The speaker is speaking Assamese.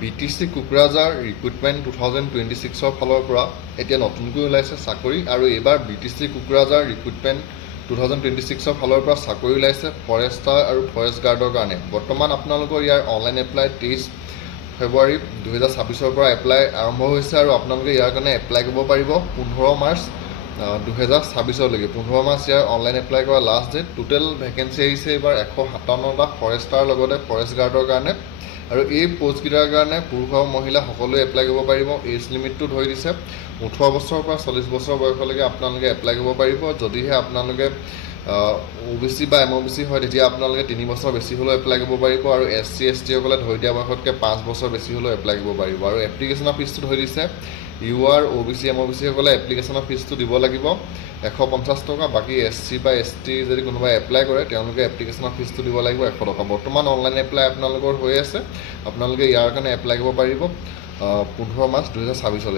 BTC কুকৰাঝাৰ ৰিক্ৰুটমেণ্ট 2026 ফালৰ পৰা এতিয়া নতুনকৈ ওলাইছে চাকৰি আৰু এইবাৰ BTC কুকৰাঝাৰ ৰিক্ৰুটমেণ্ট 2026 ফালৰ পৰা চাকৰি ওলাইছে ফৰেষ্টাৰ আৰু ফৰেষ্ট গাৰ্ডৰ কাৰণে। বৰ্তমান আপোনালোকৰ ইয়াৰ অনলাইন এপ্লাই 23 ফেব্ৰুৱাৰী 2026 পৰা এপ্লাই আৰম্ভ হৈছে আৰু আপোনালোকে ইয়াৰ কাৰণে এপ্লাই কৰিব পাৰিব 15 মাৰ্চ 2026লৈকে। 15 মাৰ্চ ইয়াৰ অনলাইন এপ্লাই কৰা লাষ্ট ডেট। টোটেল ভেকেঞ্চি আহিছে এইবাৰ 157টা ফৰেষ্টাৰ লগতে ফৰেষ্ট গাৰ্ডৰ কাৰণে আৰু এই পোষ্টকেইটাৰ কাৰণে পুৰুষ আৰু মহিলা সকলোৱে এপ্লাই কৰিব পাৰিব। এজ লিমিটটো ধৰি দিছে 18 বছৰৰ পৰা 40 বছৰ বয়সলৈকে আপোনালোকে এপ্লাই কৰিব পাৰিব। যদিহে আপোনালোকে OBC বা MOBC হয় তেতিয়া আপোনালোকে 3 বছৰ বেছি হ'লেও এপ্লাই কৰিব পাৰিব আৰু SC ST সকলে ধৰি দিয়া বয়সতকৈ 5 বছৰ বেছি হ'লেও এপ্লাই কৰিব পাৰিব। আৰু এপ্লিকেশ্যনৰ ফিজটো ধৰি দিছে UR OBC MOBC সকলে এপ্লিকেশ্যনৰ ফিজটো দিব লাগিব 150 টকা। বাকী SC বা ST যদি কোনোবাই এপ্লাই কৰে তেওঁলোকে এপ্লিকেশ্যনৰ ফিজটো দিব লাগিব 100 টকা। বৰ্তমান অনলাইন এপ্লাই আপোনালোকৰ হৈ আছে। আপোনালোকে ইয়াৰ কাৰণে এপ্লাই কৰিব পাৰিব 15 মাৰ্চ 2026লৈকে।